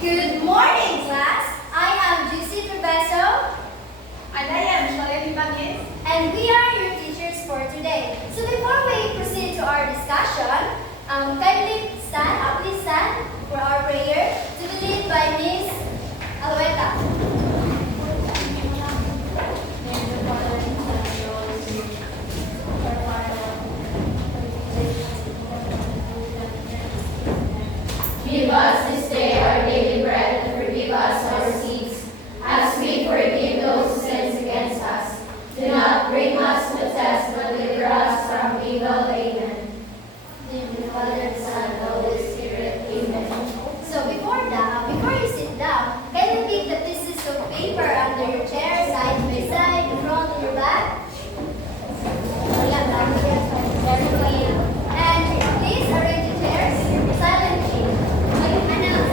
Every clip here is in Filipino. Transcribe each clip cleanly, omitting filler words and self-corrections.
Good morning, class. I am Juicy Trebeso, And I am Shalini Bangis. and we are your teachers for today. So before we proceed to our discussion, kindly stand, please stand for our prayer to be led by Miss Alueta. Give us this day our daily bread, and forgive us our sins, as we forgive those who sin against us. Do not bring us to test, but deliver us from evil. Amen. In the Father, the Son, and the Holy Spirit. Amen. So before you sit down, can you pick the pieces of paper under your chair, side by side, in front of your back? Very clean. And please arrange the chairs silently.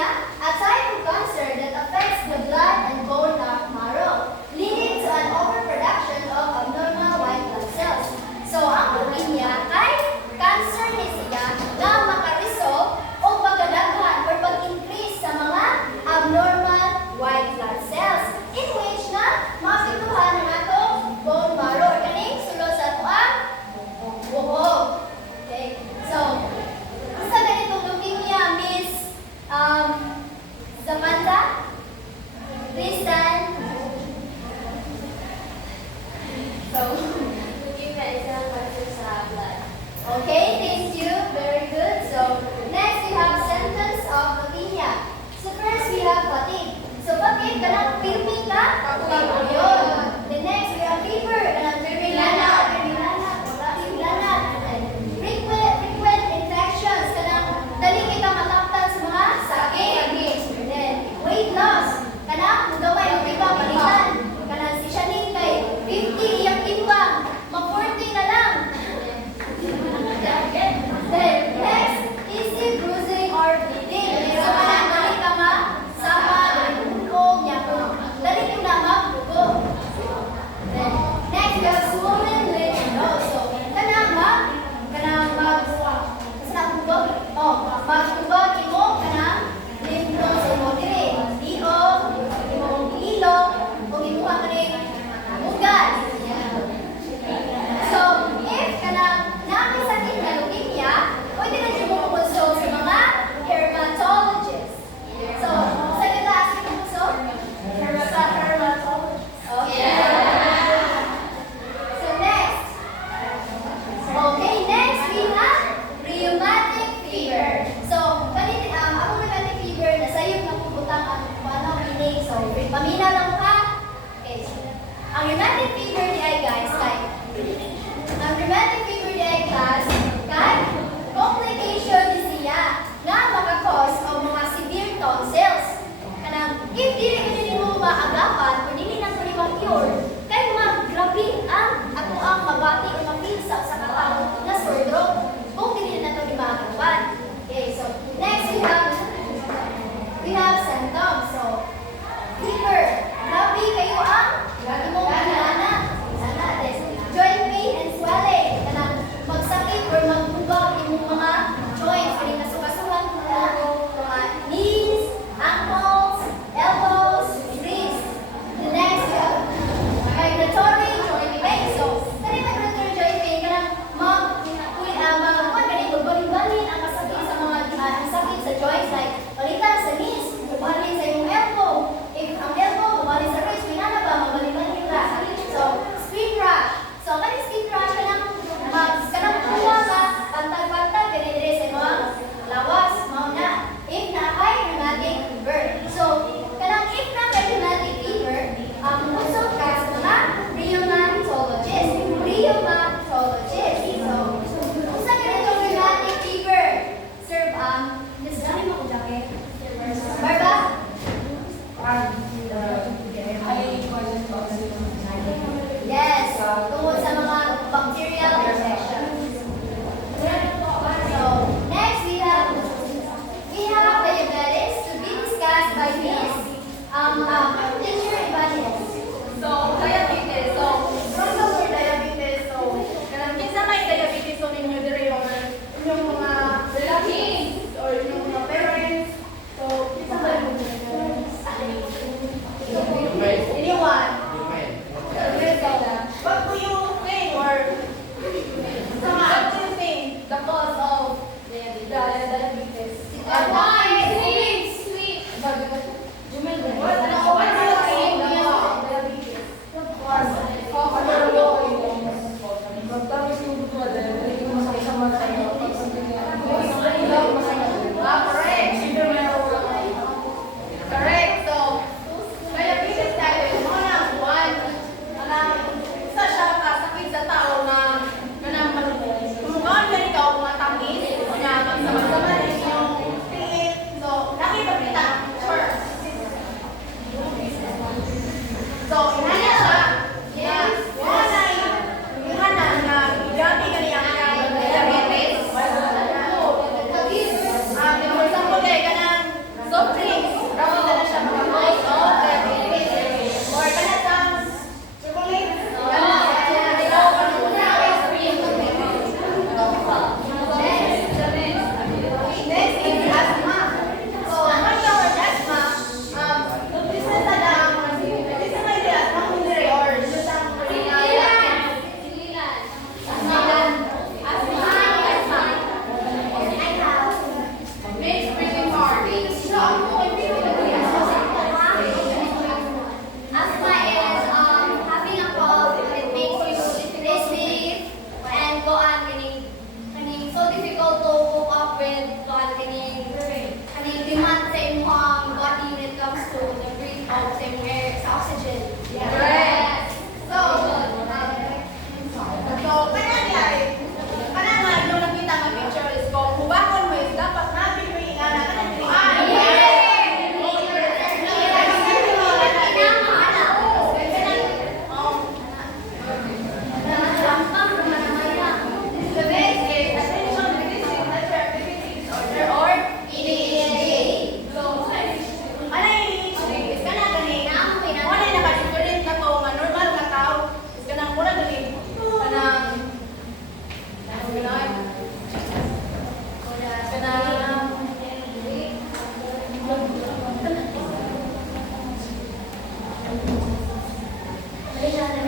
leukemia, a type of cancer that affects the blood and bone marrow, leading to an overproduction of abnormal white blood cells. So, ang leukemia ay cancer ni siya na makaresolve o pagkadaghan or pag-increase sa mga abnormal white blood cells in which na mapituhan ang atong bone marrow. Kaning sulod sa ato ang buhok. Okay. So, sa ganitong leukemia, Miss Samantha,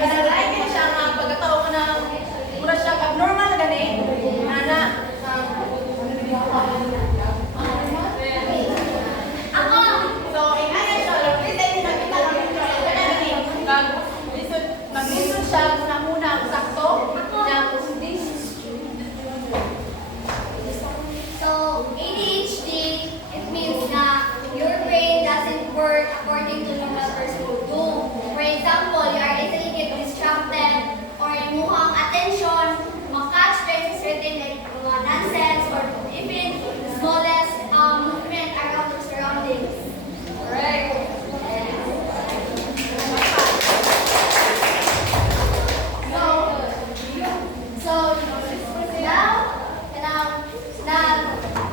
Kasalain din siya nga pagkatao ko na mura siya abnormal na gani. Ana. Ako! So, inaya siya. Please, ay nakita lang yung mag-lisod siya muna sakto. So, ADHD, it means na your brain doesn't work according to normal person would do. For example, you are easily get distracted or imuhang attention, makatch certain like mga nonsense or even the smallest movement around your surroundings. Correct. So now,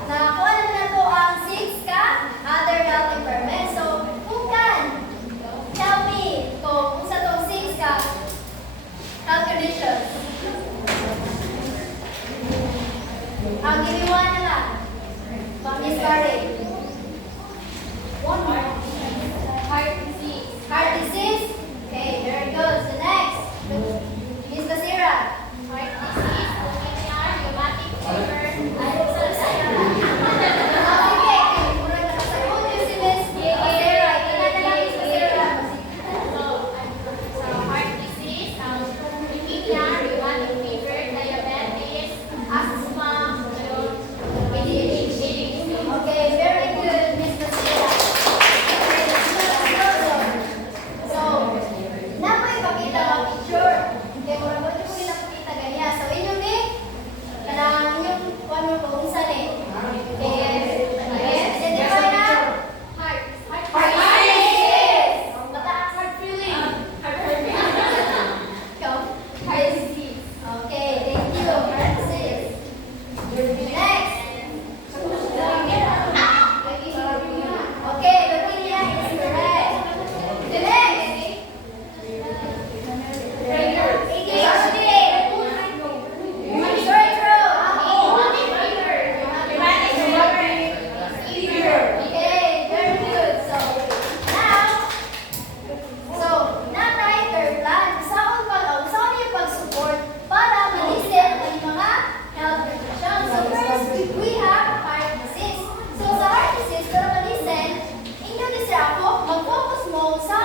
nakuha na to ang 6 ka other health impairments. So, kung kan, tell me kung sa tong 6 ka health conditions. Ang giliwan na lang. Miss Karen. One more. Heart disease. Heart disease? Okay, very good. The next. Miss Basira. Heart disease, leukemia, rheumatic fever. Ay, sige. Murag nakasagot yung si Miss Basira. Ito na lang, Miss Basira. So heart disease, leukemia, rheumatic fever, diabetes, asthma, ADHD. Okay, very good, Miss Basira. So, nakoy pakita ang picture. Okay, mura mo ko pinakita ganya. So, inyong ni kanang inyong ano ko unsa ni? Okay. Identify na. Heart. Heart disease. Mataas heart feeling. Ikaw? Heart disease. Okay, thank you. Heart disease. Next. Okay, leukemia is correct. The next. ADHD. Short throat. Okay, very good. So now tayo third plan. Saan yung pag-support para malisin ang mga health conditions. So first, we have heart disease. So sa heart disease, para malisin, inyo ni sir ako, mag-focus mo sa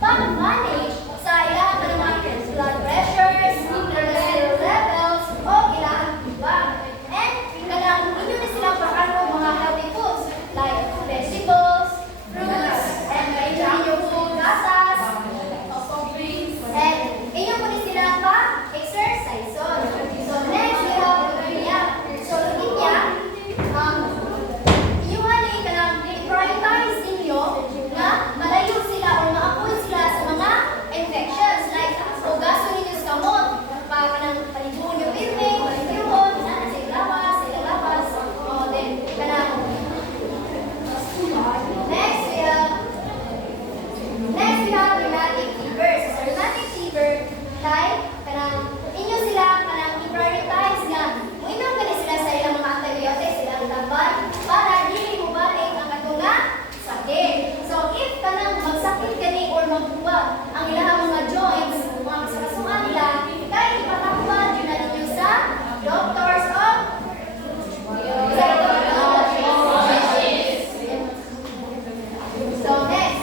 pag-manage sa ilang mga blood pressures, cholesterol levels, o ilang iba. And kanang inyo ni sila pakano mga healthy foods like vegetables, fruits, and inyo food, gatas, and inyo po ni sila pa-exercise. So next, we have leukemia. So leukemia, usually kanang i-prioritize ninyo na malayo sila or ma-avoid sila sa mga infections like ugaso ninyo sa kamot, kanang paliguan yung pirme, paliguan, sa ilawas, o then kanang next we have rheumatic fever. So sa rheumatic fever, like kanang inyo sila kanang i-prioritize nga inom gani sila sa ilang mga antibiotics, ilang taban para dili mo balik ang katunga sakit. So if kanang magsakit kani or magbuwag ang ilang mga joints, mga kasukasuan nila, kaya ipatakpan yun na ninyo sa doctors of So next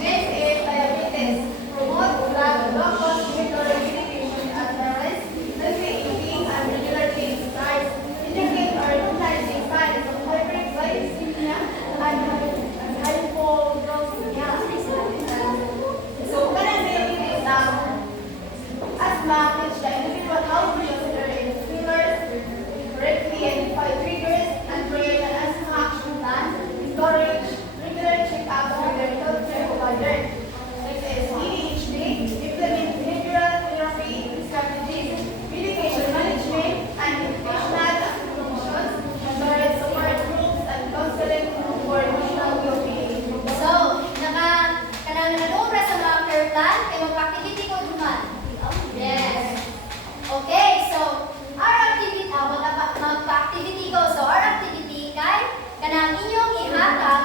is diabetes. Promote blood glucose medication as well as healthy eating and regular exercise. Indicate or neutralizing signs of hyperglycemia and hypoglycemia. So, kanang is asthma, which the individual how to consider its triggers, correctly identify triggers, and create an asthma action plan. Encourage regular check-up with their healthcare provider. Next is ADHD, implement behavioral therapy strategies, medication management, and educational solutions, provide support groups and counseling for emotional well-being. So, kanang nanubra sa mga care plan, kay mag-activity ko duman. Yes. Okay, so, our activity, mag-activity ko. So, our activity kay kanang inyong ihatag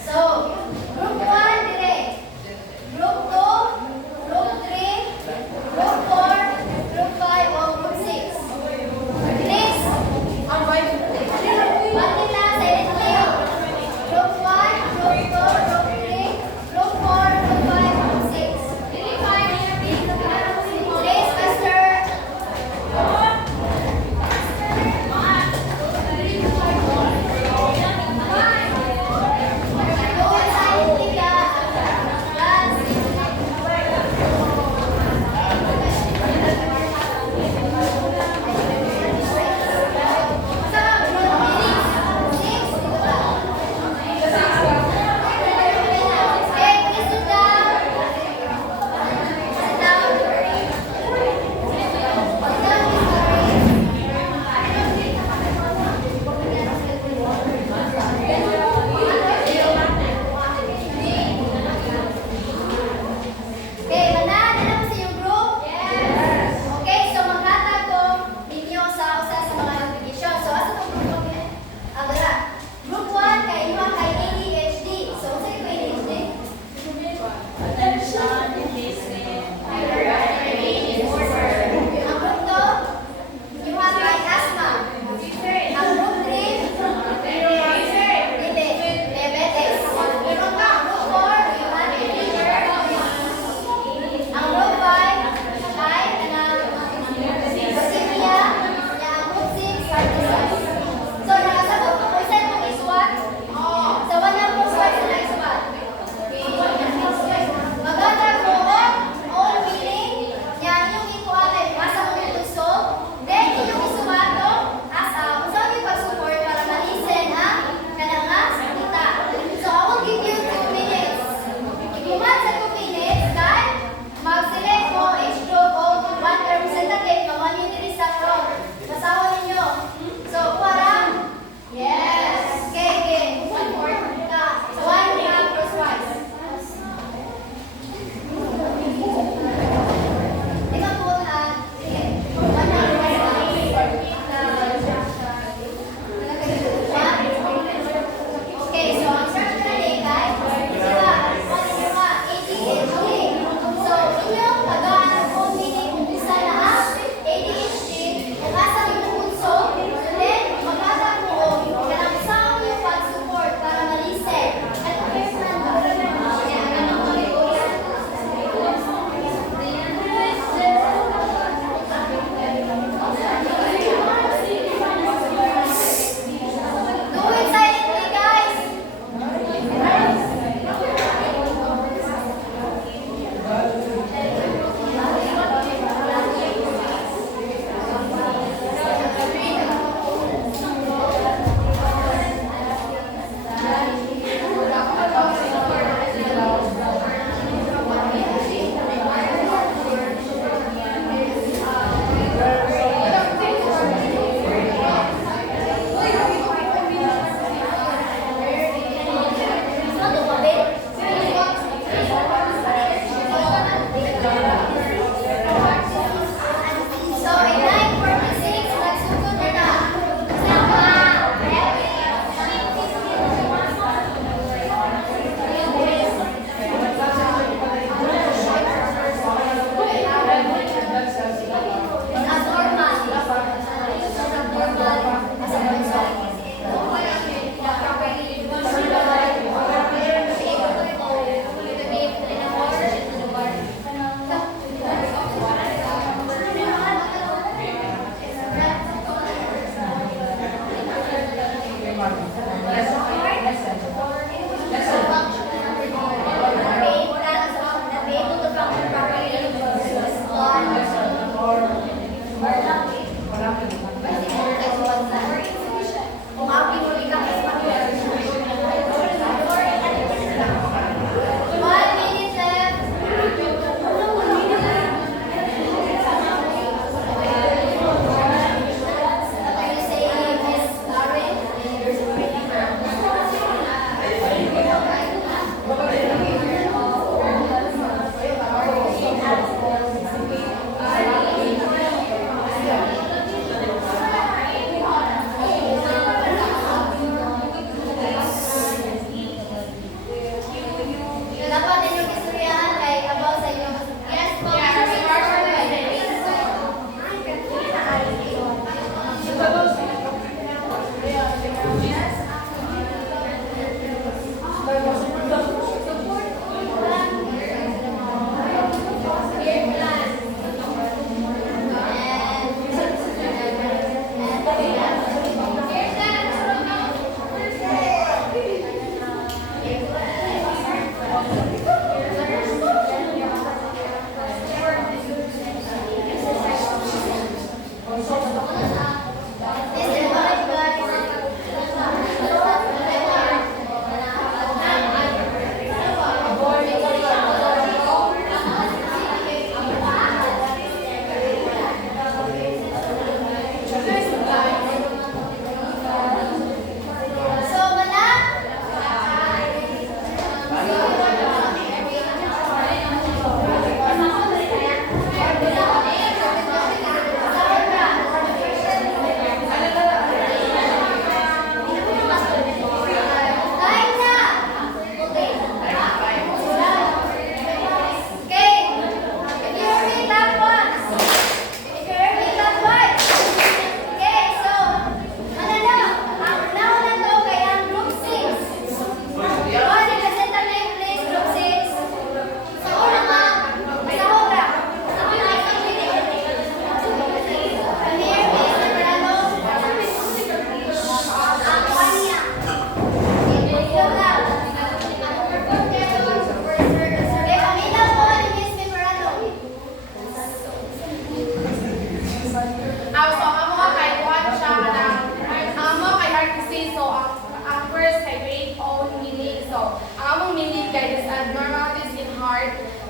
So, group 1 direct. Group 2, group 3, group 4, group 5, o group 6. Next. Bati lang, silent kayo. Group 1, group 2, group 3, group 4, group 5, group 6.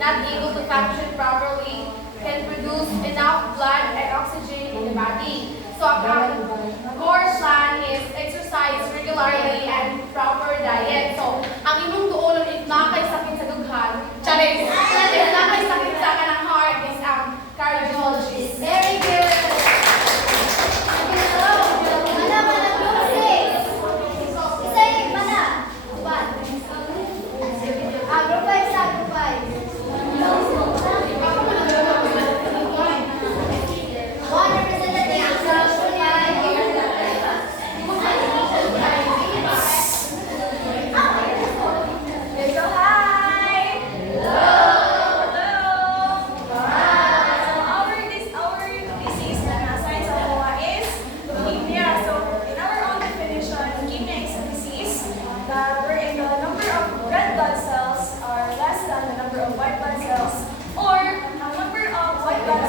not able to function properly, can produce enough blood and oxygen in the body. So ang core plan is exercise regularly and proper diet. So ang imong tuon if nakay sakit sa dughan, challenge. If nakay sakit sa kanang heart is ang cardiologist. Very good. So, mana mana group 6. Isay mana? One. Group 5 sa group 5. One representative from group 5. So hi! Our disease na nasa sa mga is leukemia. So, in our own definition, leukemia is a disease wherein the number of red blood cells are less than the number of white blood cells, or ang number of white blood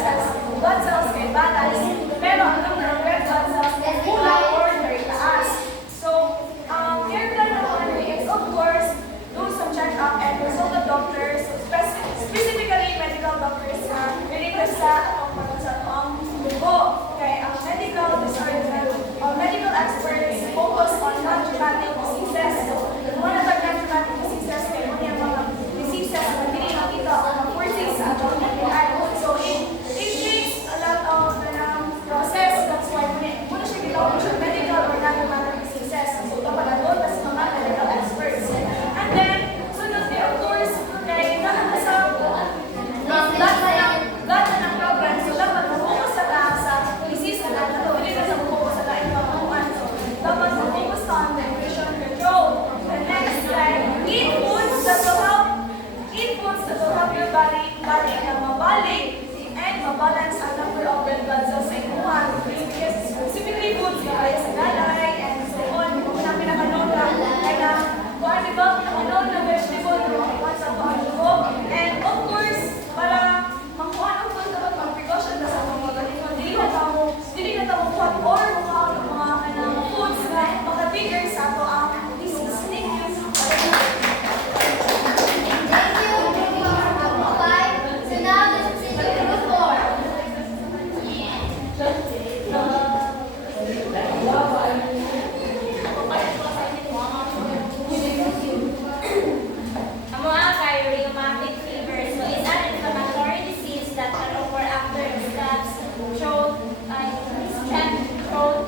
cells ay balance, pero ang number of red blood cells ay kulang or very taas. So, care plan naman is of course do some check-up and consult the doctors, specifically medical doctors na related sa atong pagkasa ang dugo. Okay, ang medical experts focus on non-traumatic diseases. So, one of the non-traumatic diseases ay yung mga diseases na hindi nakita o na-forces sa atong NBI. So, it takes a lot of process. That's why muna siya gitawag siya medical or non-traumatic diseases. So, dapat doon mas mga medical experts. And then, sunod din, of course, kay nakakasa lahat na ng program. So, dapat mag-focus sa disease na lahat na ito. Hindi na sa focus sa lahat ng mga. So, dapat mag-focus on the nutrition control. The next, eat foods that will help your body na mabalik and mabalance ang number of red blood cells sa inuhan. Because specifically foods kaya sa galay and so on. Kung na pinakanon na kaya kung ano ba pinakanon na vegetable na makiwan sa panglugo. And of course, para makuha ang food dapat mag-precaution na sa mga ganito. Dili na tamo kuha or mukha ng mga foods na maka-trigger sa ato ang disease. Thank you. Thank you, group 5. So now let's proceed to group 4. Ang mga rheumatic fever so is an inflammatory disease that can occur after scabs, throat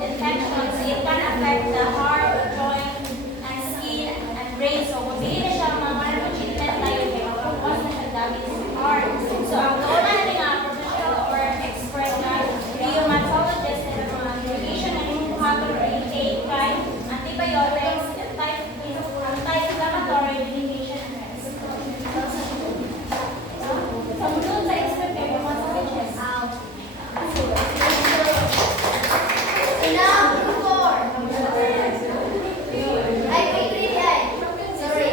infections. It can affect the heart, joint, and skin, and brain. So, kung hindi na siya mga treatment tayo, kaya mapapos na siya damage sa heart. So, ang doon na natin nga professional or expert na rheumatologist and mga medication na yung kuhagon or intake kay antibiotics, anti-inflammatory medication, and rest. So, doon sa expert kay rheumatologist. So now group 4. Ay, group 3 ay. Sorry.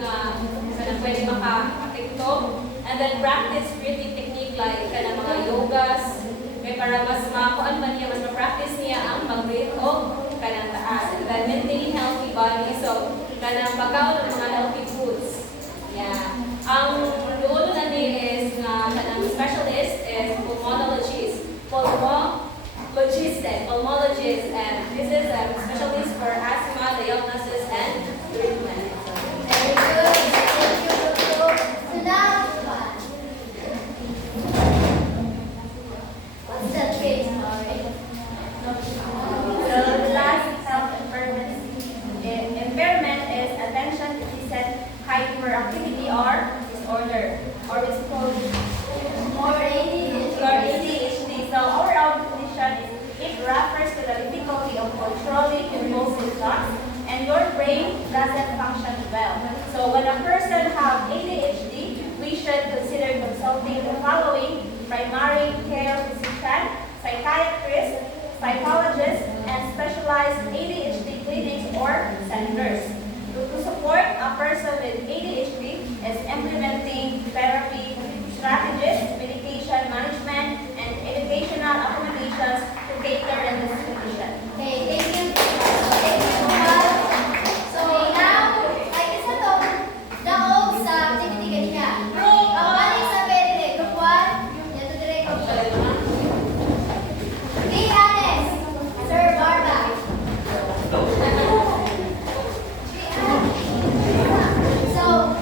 nga kanang pwede maka-apekto. And then practice breathing technique like kanang mga yogas. Kaya para mas makuan man niya, mas ma-practice niya ang mag-breathe o kanang taas. And then maintain healthy body. So, kanang pagkaon ng mga healthy foods. Yeah. Ang dulo na ni is nga kanang specialist is pulmonologist, and this is a specialist for asthma diagnosis and treatment. Very good. Thank you, Dr. So now, what's the case, Mari? The last health impairment is attention deficit hyperactivity or disorder, or it's called Or ADHD. ADHD. So overall definition is it refers to the difficulty of controlling impulsive thoughts and your brain doesn't function well. So when a person has ADHD, we should consider consulting the following: primary care physician, psychiatrist, psychologist, and specialized ADHD clinics or centers. To support a person with ADHD is implementing therapy strategies, medication management, and educational accommodations to cater in this condition. Okay, thank you. Thank you, Ma'am. So now, ay isa to, daog sa activity kanina. Ang balik sa pwede, group 1, yan to direct group 2. Be honest, Sir Barba. So,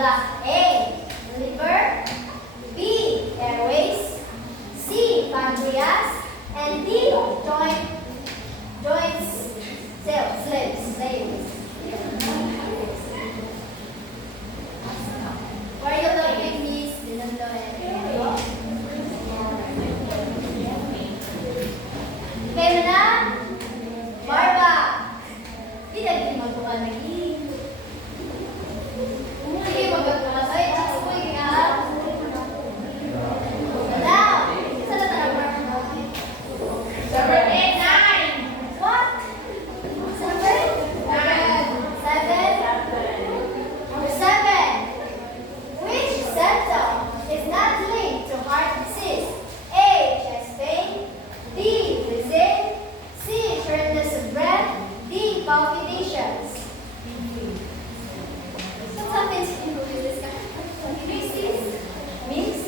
the A. Liver, B. Airways, C. Pancreas, and D. Joints, slaves. Where are you looking, Miss? Okay, mana? Barba. Di lagi magawa lagi. Sige, magagawa. Ay, just po nga. Wala. Isa na tayo, Barba. Number 8, 9. What? Seven? Number 7. Which symptom is not linked to heart disease? A. Chest pain, B. Wheezing, C. Shortness of breath, D. Palpitations. What happens when you do this? Mix?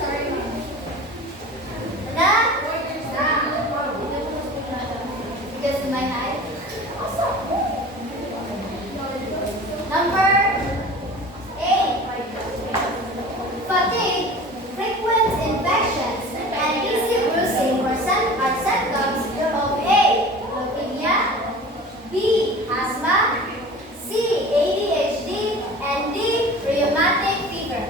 Sorry, ma'am. Na? Because of my height. Number 8. Fatigue, frequent infections, and easy bruising are symptoms of A. Leukemia, B. Asthma, C. ADHD, and D. Rheumatic fever.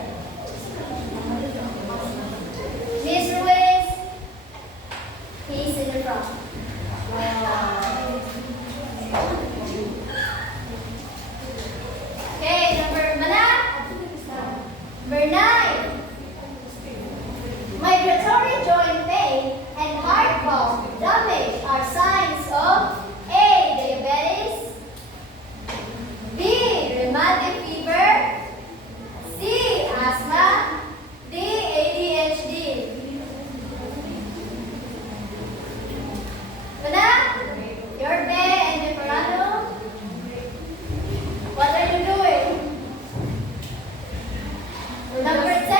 Miss Ruiz, he's in the front. Okay, Number 9. Migratory joint pain and heart valve damage are signs of A. Diabetes, B. Rheumatic fever, C. Asthma, D. ADHD. Mana? Yorbe and Decorado? What are you doing? Number 10.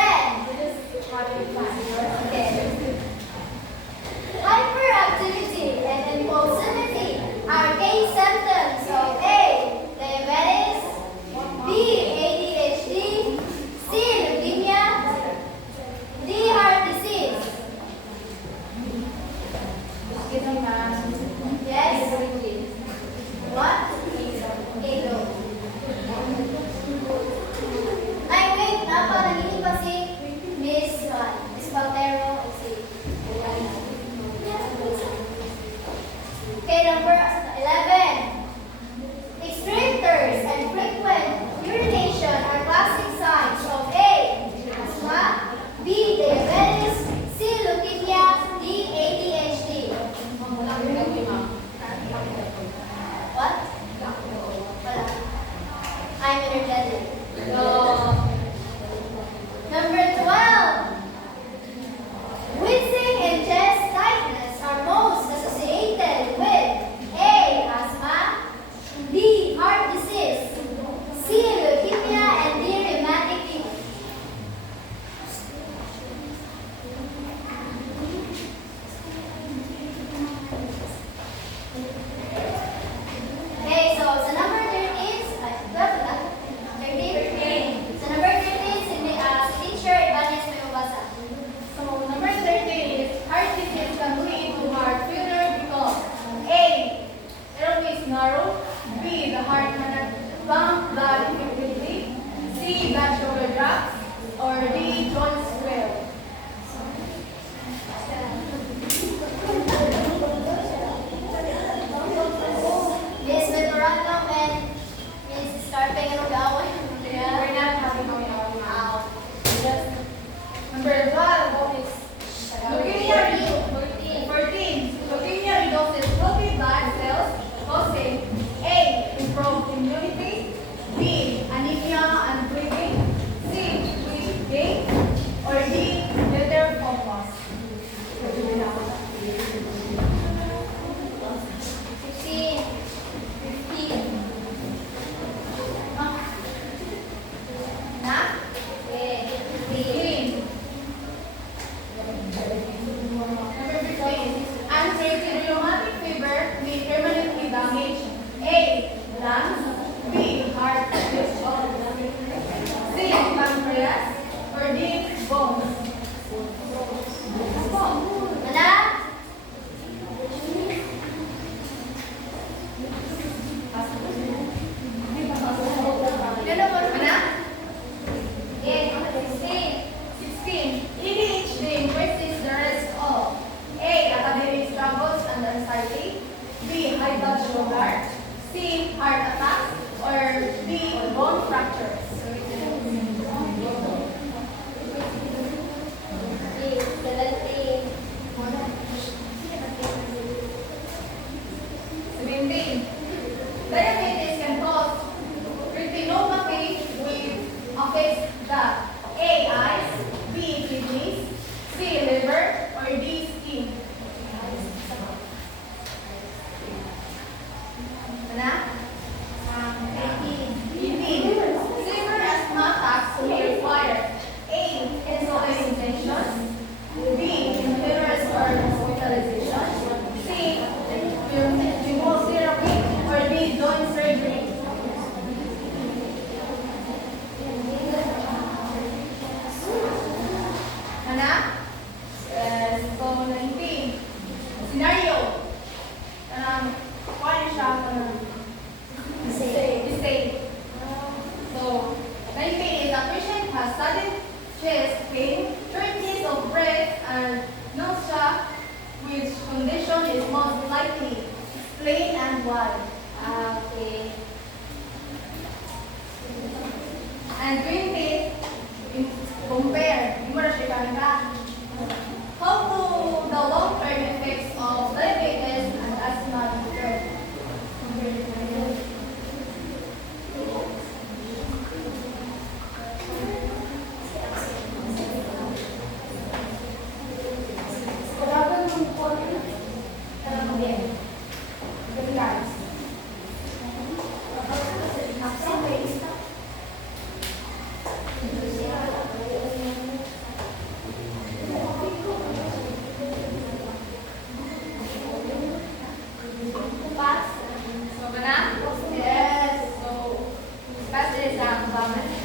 Okay. Hyperactivity and impulsivity are key symptoms of A. Diabetes, B. ADHD, C. Leukemia, D. Heart disease. Yes? What? Ilo. Ay, wait. Nanginig pa si Miss Valtero. Okay, number 11. Extreme thirst and frequent urination are classic signs of A. Asthma, B. Diabetes, C. Leukemia, D. ADHD. What? Wala. I'm energetic. Number 12. Wheezing and chest tightness are most associated with A. Asthma, B. Heart disease, C. Leukemia, and D. Rheumatic fever. Okay, so sa number 13, Sa number 13, si teacher Ibanez may mabasa. So, number 13 is heart disease can lead to heart failure because A. Airways narrow, B. The heart cannot pump blood effectively, C. Blood sugar drops, or D. Joints swell. Miss Veterano and Miss Scarping and Ugawan. We're not having a Ow. Just number 12 is leukemia. 14. Leukemia reduces healthy blood cells, causing A. Improved immunity, B. Anemia and bleeding, C. Weight gain, or D. Better focus. 15. Na? Okay. 15. factors? Seventeen. 17. Diabetes can cause retinopathy which affects the A. Eyes, B. Kidneys, C. Liver, or D. Skin. Ano? 18. Severe asthma attacks may require A. Insulin injections, B. Inhalers or hospitalization, C. Chemotherapy, or D. Joint surgery. Ano? So, 19. Scenario. Paano siya? Stay. So, 19 is a patient has sudden chest pain, shortness of breath, and nausea, which condition is most likely. Explain and why. Okay. And 20, compare. Hindi mo na siya kanina. How do the long-term effects of diabetes and asthma differ? Pass. So, ba na? Yes. So, pass the exam.